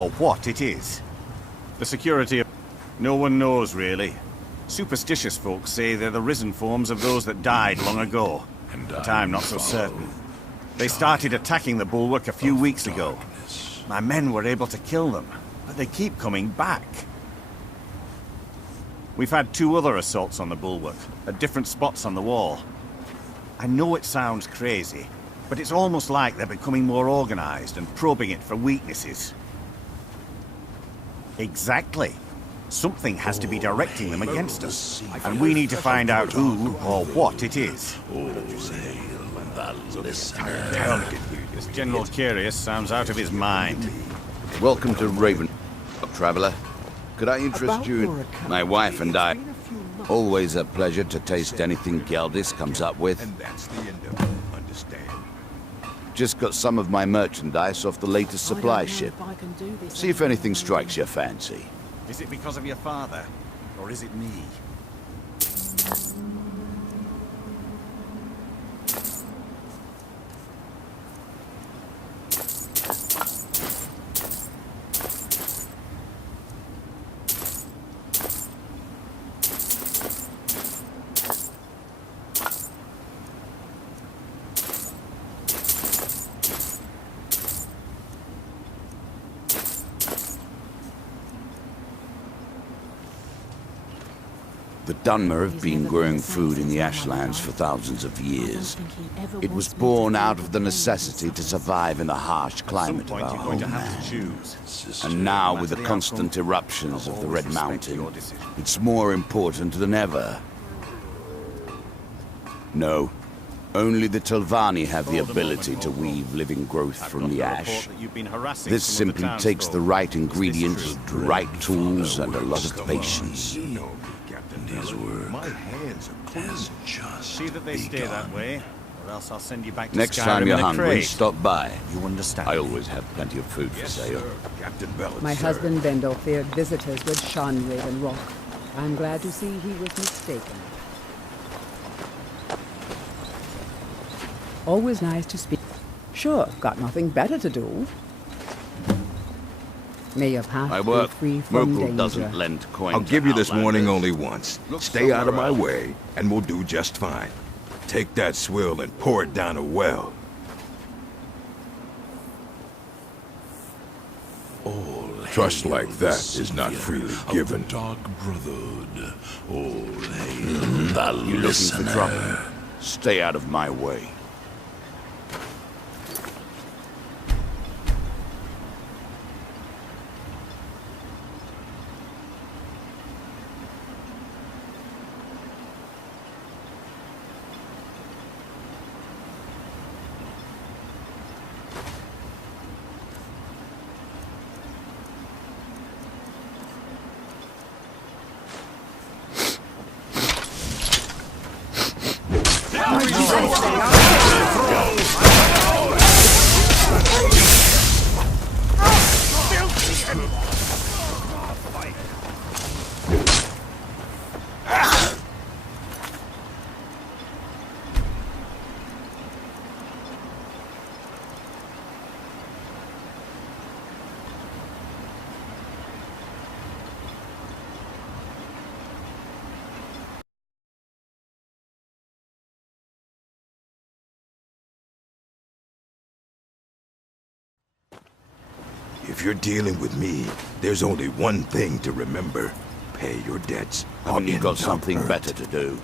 or what it is. The security of... No one knows, really. Superstitious folks say they're the risen forms of those that died long ago. But I'm not so certain. They started attacking the bulwark a few weeks ago. My men were able to kill them, but they keep coming back. We've had 2 other assaults on the bulwark, at different spots on the wall. I know it sounds crazy, but it's almost like they're becoming more organized and probing it for weaknesses. Exactly. Something has to be directing them against us, and we need to find out who or what it is. This General Curious sounds out of his mind. Welcome to Raven, traveler. Could I interest you? My wife and I. Always a pleasure to taste anything Geldis comes up with. Just got some of my merchandise off the latest supply ship. See if anything strikes your fancy. Is it because of your father, or is it me? The Dunmer have been growing food in the Ashlands for thousands of years. It was born out of the necessity to survive in the harsh climate of our homeland. And now, with the constant eruptions of the Red Mountain, it's more important than ever. No, only the Telvanni have the ability to weave living growth from the ash. This simply takes the right ingredients, the right tools, and a lot of patience. His work My hands are clean. has just See that they stay that way, or else I'll send you back to Next Skyrim time you're in a hungry, crate. stop by. You understand? I always have plenty of food for sale. Captain Bellet, My husband Bendel feared visitors would shun Raven Rock. I'm glad to see he was mistaken. Always nice to speak. Sure, got nothing better to do. May your path My be work, free from Merkel danger. doesn't lend coin I'll to give you this warning outlanders. only once. Stay out of my way, and we'll do just fine. Take that swill and pour it down a well. Trust like that is not freely given. Dark Brotherhood. All hail You looking for trouble? Stay out of my way. If you're dealing with me, there's only one thing to remember. Pay your debts. Haven't you got something earned. better to do?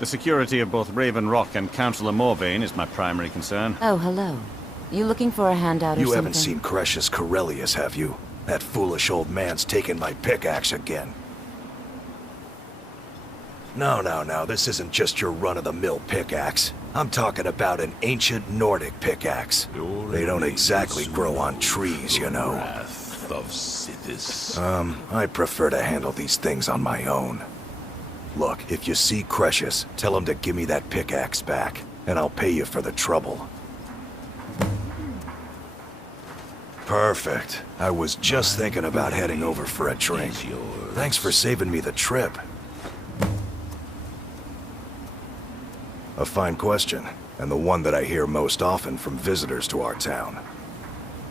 The security of both Raven Rock and Councillor Morvain is my primary concern. Oh, hello. You looking for a handout or You something? haven't seen Cretius Corellius, have you? That foolish old man's taken my pickaxe again. No, this isn't just your run-of-the-mill pickaxe. I'm talking about an ancient Nordic pickaxe. They don't exactly grow on trees, you know. wrath of Sithis. I prefer to handle these things on my own. Look, if you see Cretius, tell him to give me that pickaxe back, and I'll pay you for the trouble. Perfect. I was just thinking about heading over for a drink. Thanks for saving me the trip. A fine question, and the one that I hear most often from visitors to our town.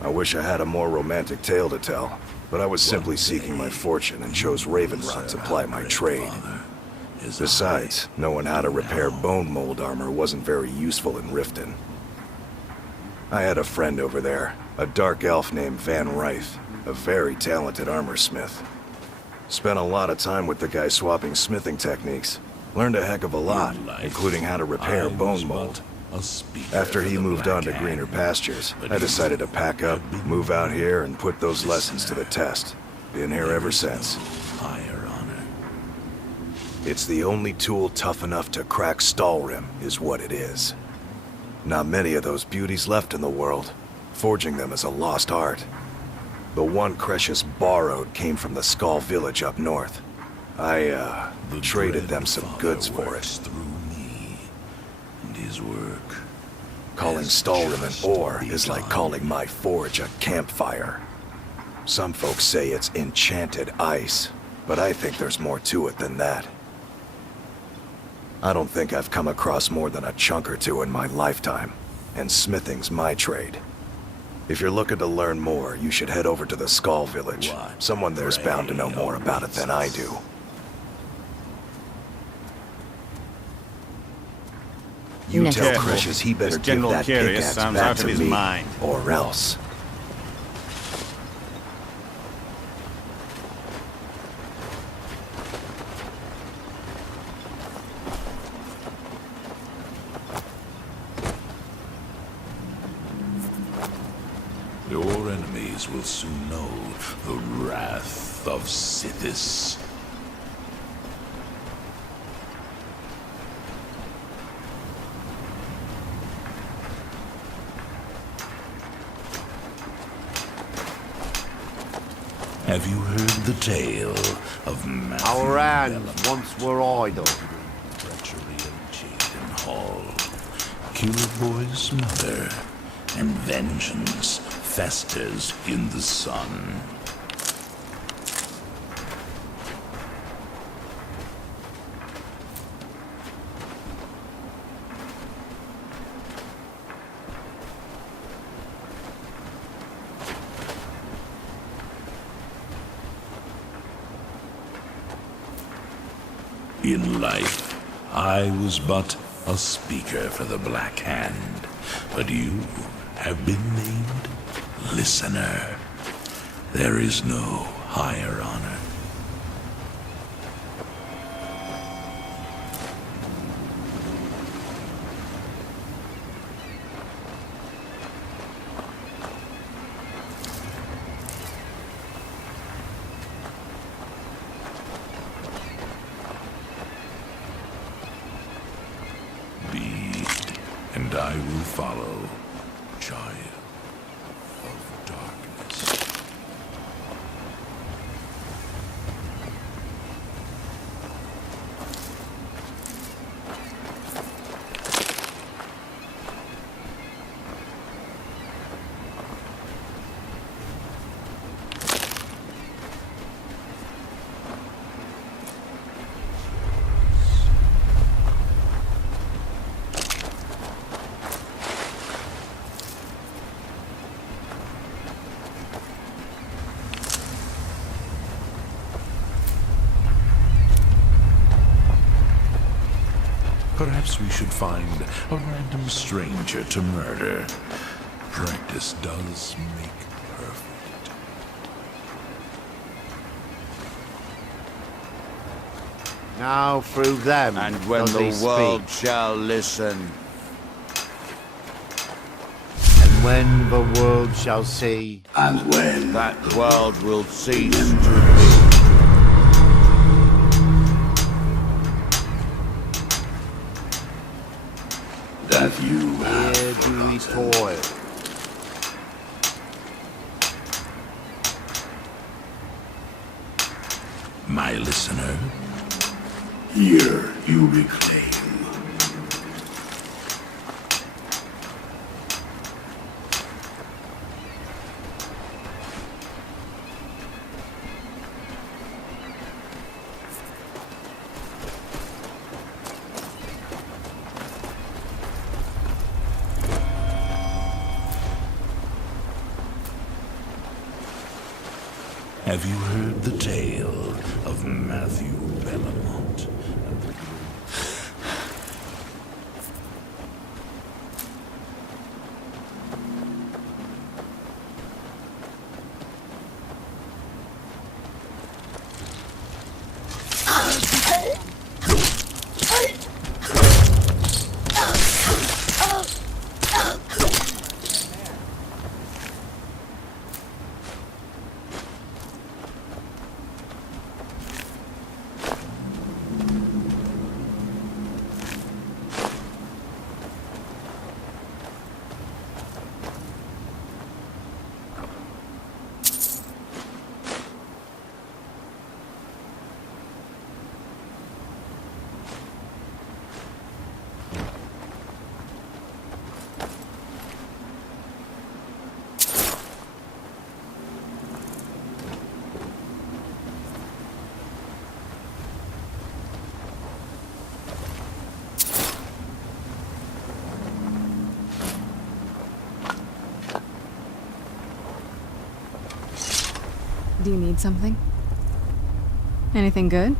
I wish I had a more romantic tale to tell, but I was simply seeking my fortune and chose Ravenrot to ply my trade. Besides, knowing how to repair bone mold armor wasn't very useful in Riften. I had a friend over there, a dark elf named Van Ryth, a very talented armor smith. Spent a lot of time with the guy swapping smithing techniques. Learned a heck of a lot, including how to repair bone mold. After he moved on to greener pastures, I decided to pack up, move out here, and put those lessons to the test. Been here ever since. It's the only tool tough enough to crack Stalrim, is what it is. Not many of those beauties left in the world. Forging them is a lost art. The one Cretius borrowed came from the Skull village up north. I, traded them some goods for it. Calling Stalrim an ore is like calling my forge a campfire. Some folks say it's enchanted ice, but I think there's more to it than that. I don't think I've come across more than a chunk or two in my lifetime, and smithing's my trade. If you're looking to learn more, you should head over to the Skull village. Someone there's bound to know more about it than I do. You tell Cretius he better give that pickaxe back to me, or else. Your enemies will soon know the wrath of Sithis. Have you heard the tale of Matthew Our hands once were idle. treachery of Jaden Hall, Killboy's mother, and vengeance festers in the sun. In life, I was but a speaker for the Black Hand, but you have been named Listener. There is no higher honor. And I will follow, child of darkness. Perhaps we should find a random stranger to murder. Practice does make perfect. Now through them And when does he the world speak. shall listen, And when the world shall see, And when that world will cease to be. that you have here do we toil. my listener, here you reclaim. Have you heard the tale of Matthew Bellamont? Do you need something? Anything good?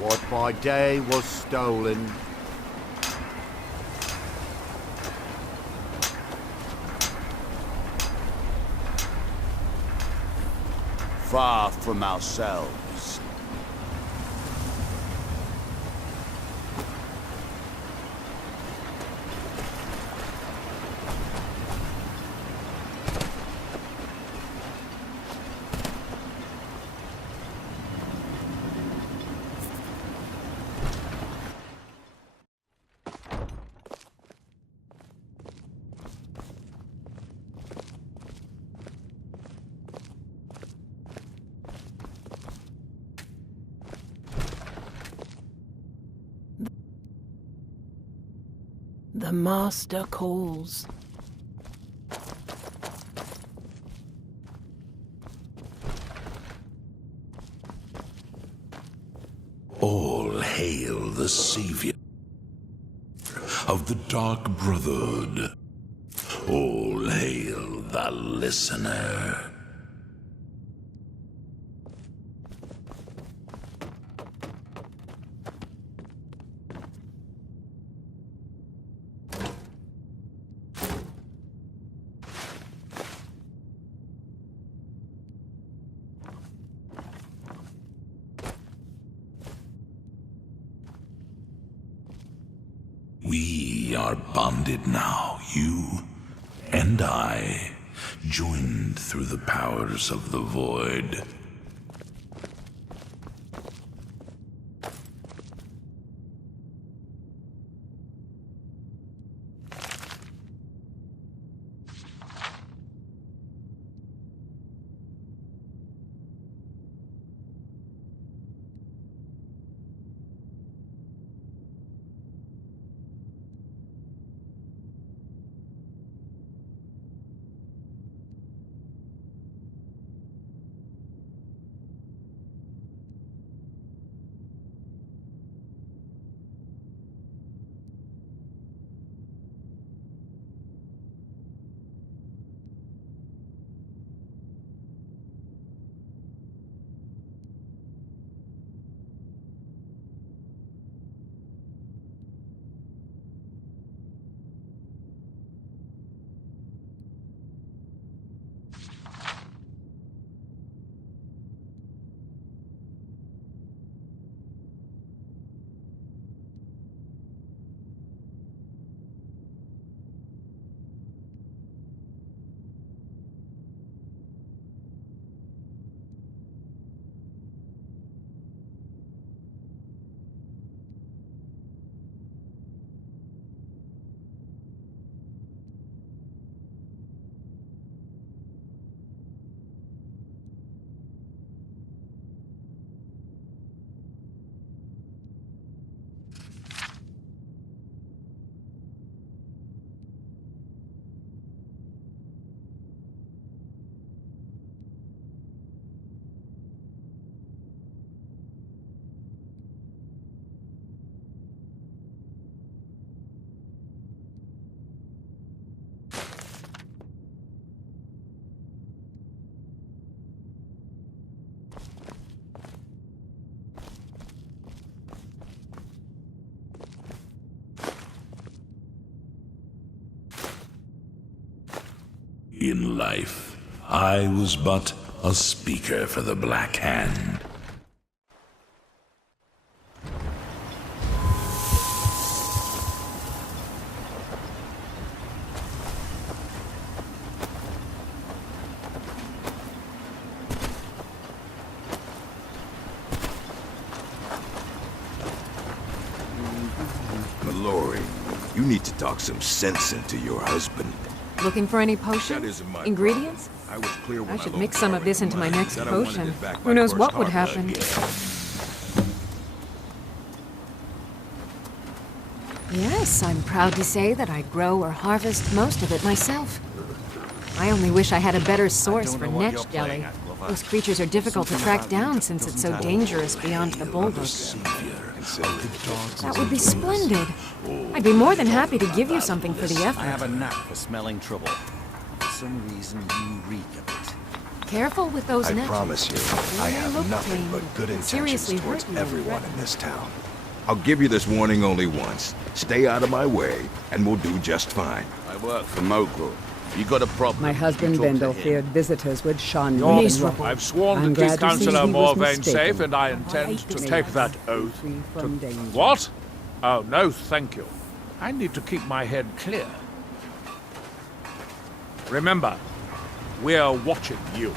What by day was stolen, far from ourselves. The Master calls. All hail the savior of the Dark Brotherhood. All hail the listener. We are bonded now, you and I, joined through the powers of the Void. In life, I was but a speaker for the Black Hand. Mallory, you need to talk some sense into your husband. Looking for any That potions? isn't my Ingredients? problem. I was clear when I should loaned mix some of Harry this into my money next that I wanted potion. it back Who by knows first what would harvest. happen? Yes, I'm proud to say that I grow or harvest most of it myself. I only wish I had a better source for netch jelly. Those creatures are difficult to track down since it's so dangerous beyond the boulders. That would be splendid. I'd be more than happy to give you something for the I effort. have a knack for smelling trouble. For some reason, you reek of it. Careful with those I netches. promise you, I They have look nothing tame. but good They intentions seriously towards hurt you and everyone threaten in this town. I'll give you this warning only once. Stay out of my way, and we'll do just fine. I work for Mogul. You got a problem? My husband you talk to Bendel him. feared visitors would shun You're me. miserable. I've sworn I'm to keep glad to see Councillor he was Morvain mistaken. safe, and I intend to May take I that be oath. free from danger. What? Oh, no, thank you. I need to keep my head clear. Remember, we're watching you.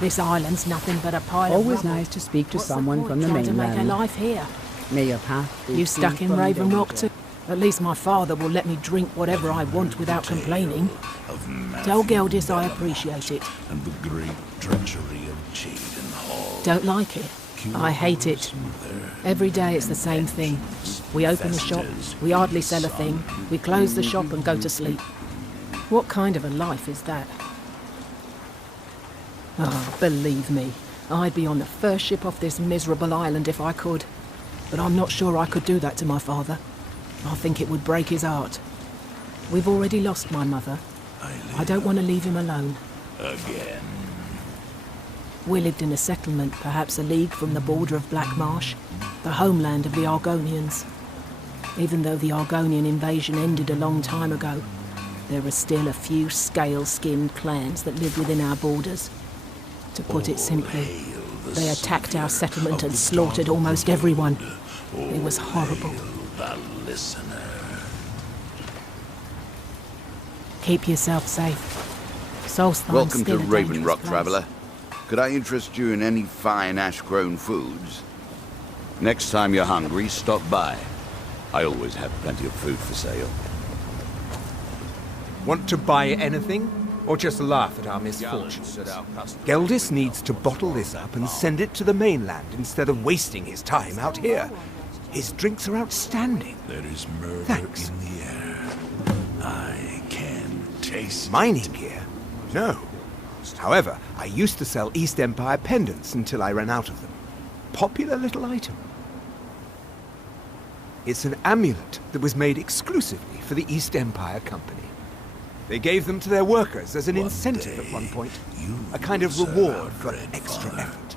This island's nothing but a pile Always of rubble. nice to speak to What's the someone point from the trying to make a mainland. life here? May your path be You free stuck in from Raven Rock danger. too? At least my father will let me drink whatever I want without complaining. Tell Geldis I appreciate it. And the great treachery of Jaden Hall. Don't like it? I hate it. Every day it's the same thing. We open the shop, we hardly sell a thing, we close the shop and go to sleep. What kind of a life is that? Oh, believe me, I'd be on the first ship off this miserable island if I could. But I'm not sure I could do that to my father. I think it would break his heart. We've already lost my mother. I don't want to leave him alone. Again. We lived in a settlement, perhaps a league from the border of Black Marsh, the homeland of the Argonians. Even though the Argonian invasion ended a long time ago, there are still a few scale-skinned clans that live within our borders. To put it simply, they attacked our settlement and slaughtered almost everyone. It was horrible. The listener. Keep yourself safe. Solstine's Welcome to still a Raven dangerous Rock, place. traveler. Could I interest you in any fine ash-grown foods? Next time you're hungry, stop by. I always have plenty of food for sale. Want to buy anything? Or just laugh at our misfortunes? Geldis needs to bottle this up and send it to the mainland instead of wasting his time out here. His drinks are outstanding. There is murder Thanks. in the air. I can taste Mining here? No. However, I used to sell East Empire pendants until I ran out of them. Popular little item. It's an amulet that was made exclusively for the East Empire Company. They gave them to their workers as an incentive at one point. A kind of reward for extra effort.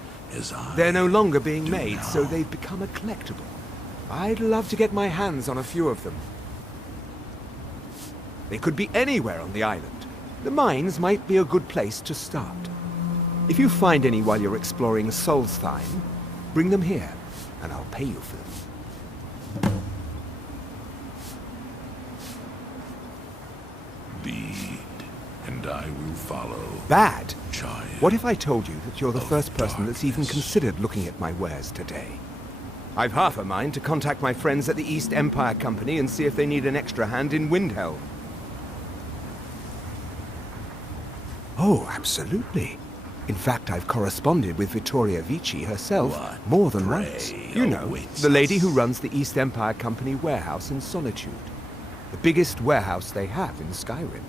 They're no longer being made, so they've become a collectible. I'd love to get my hands on a few of them. They could be anywhere on the island. The mines might be a good place to start. If you find any while you're exploring Solstheim, bring them here, and I'll pay you for them. Lead, and I will follow. Bad? Child What if I told you that you're the first person that's even considered looking at my wares today? I've half a mind to contact my friends at the East Empire Company and see if they need an extra hand in Windhelm. Oh, absolutely. In fact, I've corresponded with Vittoria Vici herself more than once. You know, the lady who runs the East Empire Company warehouse in Solitude. The biggest warehouse they have in Skyrim.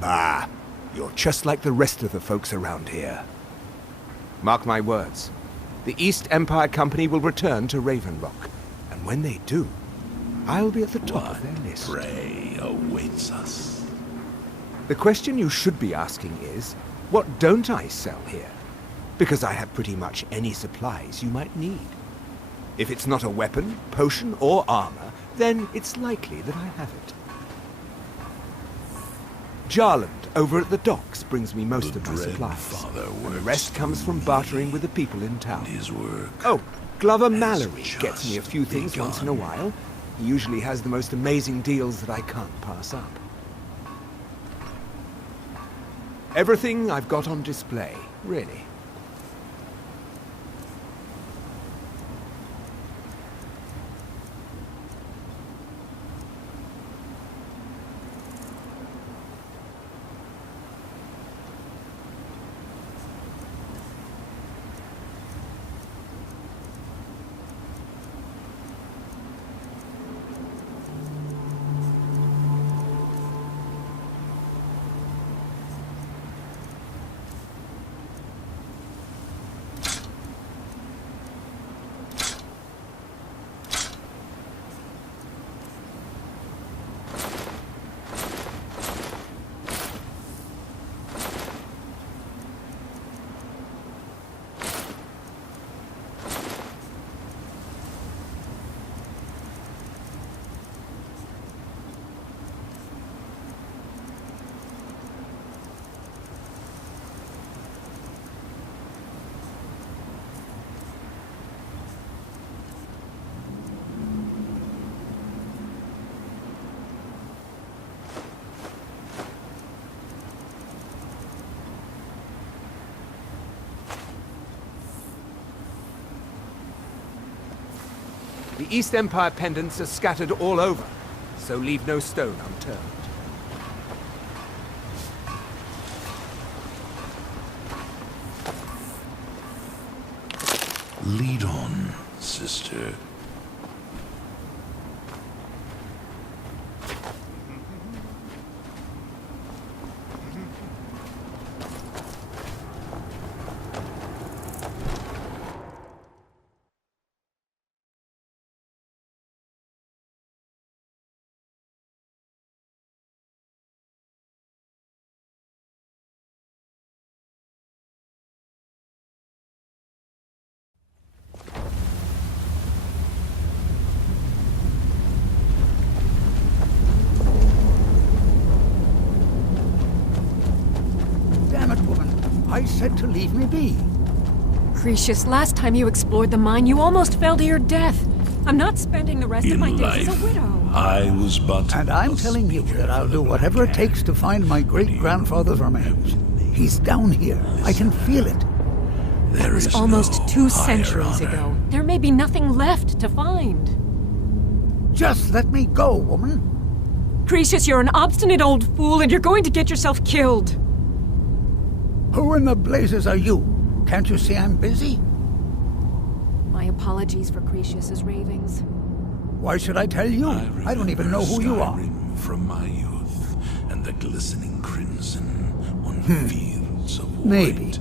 Bah, you're just like the rest of the folks around here. Mark my words. The East Empire Company will return to Raven Rock, and when they do, I'll be at the top of their list. prey awaits us? The question you should be asking is, what don't I sell here? Because I have pretty much any supplies you might need. If it's not a weapon, potion, or armor, then it's likely that I have it. Jarland, over at the docks, brings me most of my supplies. And the rest comes from bartering with the people in town. Oh, Glover Mallory gets me a few things once in a while. He usually has the most amazing deals that I can't pass up. Everything I've got on display, really. The East Empire pendants are scattered all over, so leave no stone unturned. Lead on, sister. I said to leave me be. Cretius, last time you explored the mine, you almost fell to your death. I'm not spending the rest of my days as a widow. I was but... And I'm telling you that I'll do whatever it takes to find my great-grandfather's remains. He's down here. I can feel it. That was almost 2 centuries ago. There may be nothing left to find. Just let me go, woman. Cretius, you're an obstinate old fool, and you're going to get yourself killed. Who in the blazes are you? Can't you see I'm busy? My apologies for Cretius's ravings. Why should I tell you? I don't even know who you are. Skyrim from my youth, and the glistening crimson on fields of white. Maybe.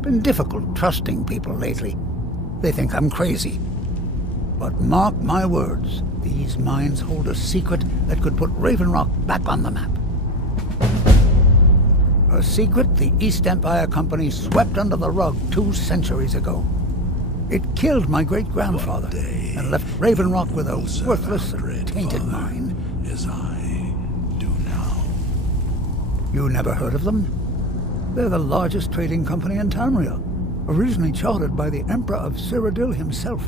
Been difficult trusting people lately. They think I'm crazy. But mark my words, these mines hold a secret that could put Raven Rock back on the map. A secret the East Empire Company swept under the rug 2 centuries ago. It killed my great-grandfather and left Raven Rock with a worthless and tainted mine. As I do now. You never heard of them? They're the largest trading company in Tamriel, originally chartered by the Emperor of Cyrodiil himself.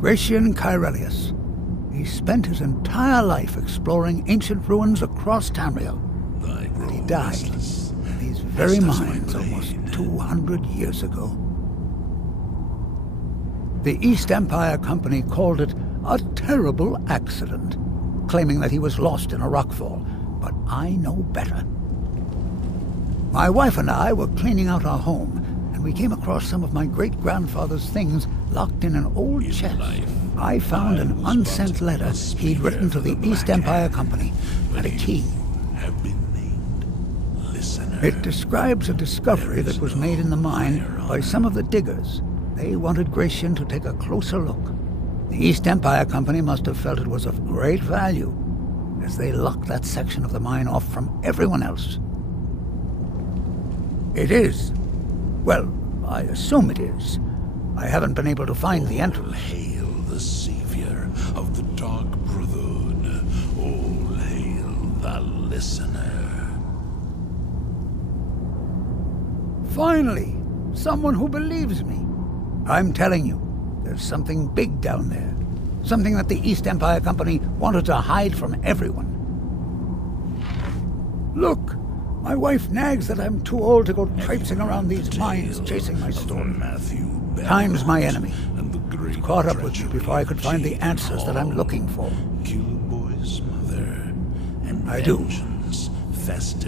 Gratian Cairelius. He spent his entire life exploring ancient ruins across Tamriel. And he died in these very mines almost 200 years ago. The East Empire Company called it a terrible accident, claiming that he was lost in a rockfall, but I know better. My wife and I were cleaning out our home, and we came across some of my great-grandfather's things locked in an old chest. I found an unsent letter he'd written to the East Empire Company, and a key. It describes a discovery that was made in the mine by some of the diggers. They wanted Gratian to take a closer look. The East Empire Company must have felt it was of great value, as they locked that section of the mine off from everyone else. It is. Well, I assume it is. I haven't been able to find the entrance. Hail the savior of the Dark Brotherhood. All hail listener. Finally, someone who believes me. I'm telling you, there's something big down there. Something that the East Empire Company wanted to hide from everyone. Look, my wife nags that I'm too old to go traipsing around these mines chasing my story. Time's my enemy. It's caught up with me before I could find the answers that I'm looking for. I do.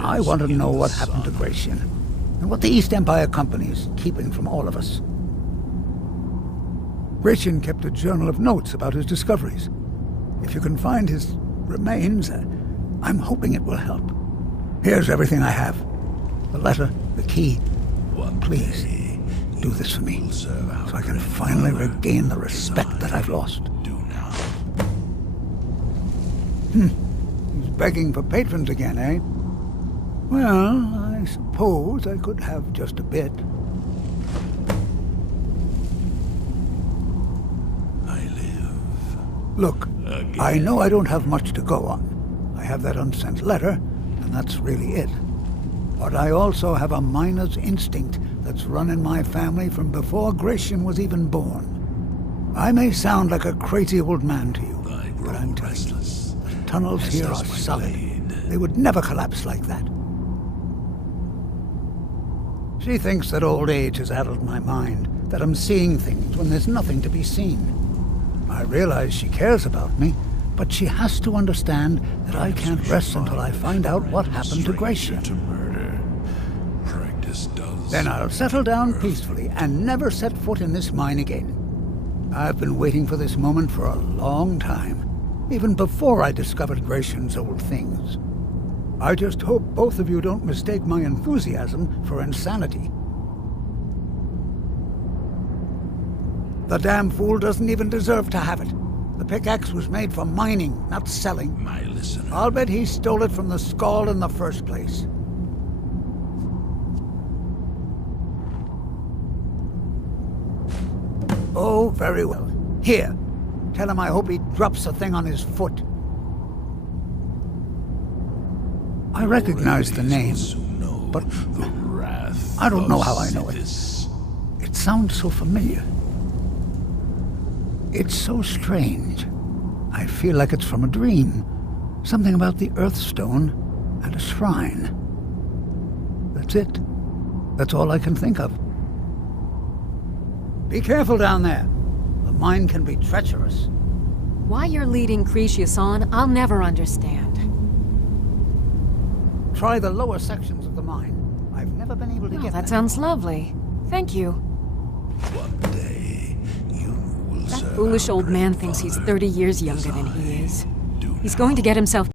I want to know what happened to Gratian, and what the East Empire Company is keeping from all of us. Gratian kept a journal of notes about his discoveries. If you can find his remains, I'm hoping it will help. Here's everything I have. The letter, the key. Please, do this for me, so I can finally regain the respect that I've lost. He's begging for patrons again, eh? Well, I suppose I could have just a bit. Look, I know I don't have much to go on. I have that unsent letter, and that's really it. But I also have a miner's instinct that's run in my family from before Gratian was even born. I may sound like a crazy old man to you, but I'm telling you, the tunnels here are solid. They would never collapse like that. She thinks that old age has addled my mind, that I'm seeing things when there's nothing to be seen. I realize she cares about me, but she has to understand that I can't rest until I find out what happened to Gratian. Then I'll settle down peacefully and never set foot in this mine again. I've been waiting for this moment for a long time, even before I discovered Gratian's old things. I just hope both of you don't mistake my enthusiasm for insanity. The damn fool doesn't even deserve to have it. The pickaxe was made for mining, not selling. I'll bet he stole it from the Skald in the first place. Oh, very well. Here, tell him I hope he drops the thing on his foot. I recognize the name, but I don't know how I know it. It sounds so familiar. It's so strange. I feel like it's from a dream. Something about the Earthstone and a shrine. That's it. That's all I can think of. Be careful down there. The mine can be treacherous. Why you're leading Cretius on, I'll never understand. Try the lower sections of the mine. I've never been able to get that sounds lovely. Thank you. One day, you will that foolish old man thinks he's 30 years younger than he is. He's going to get himself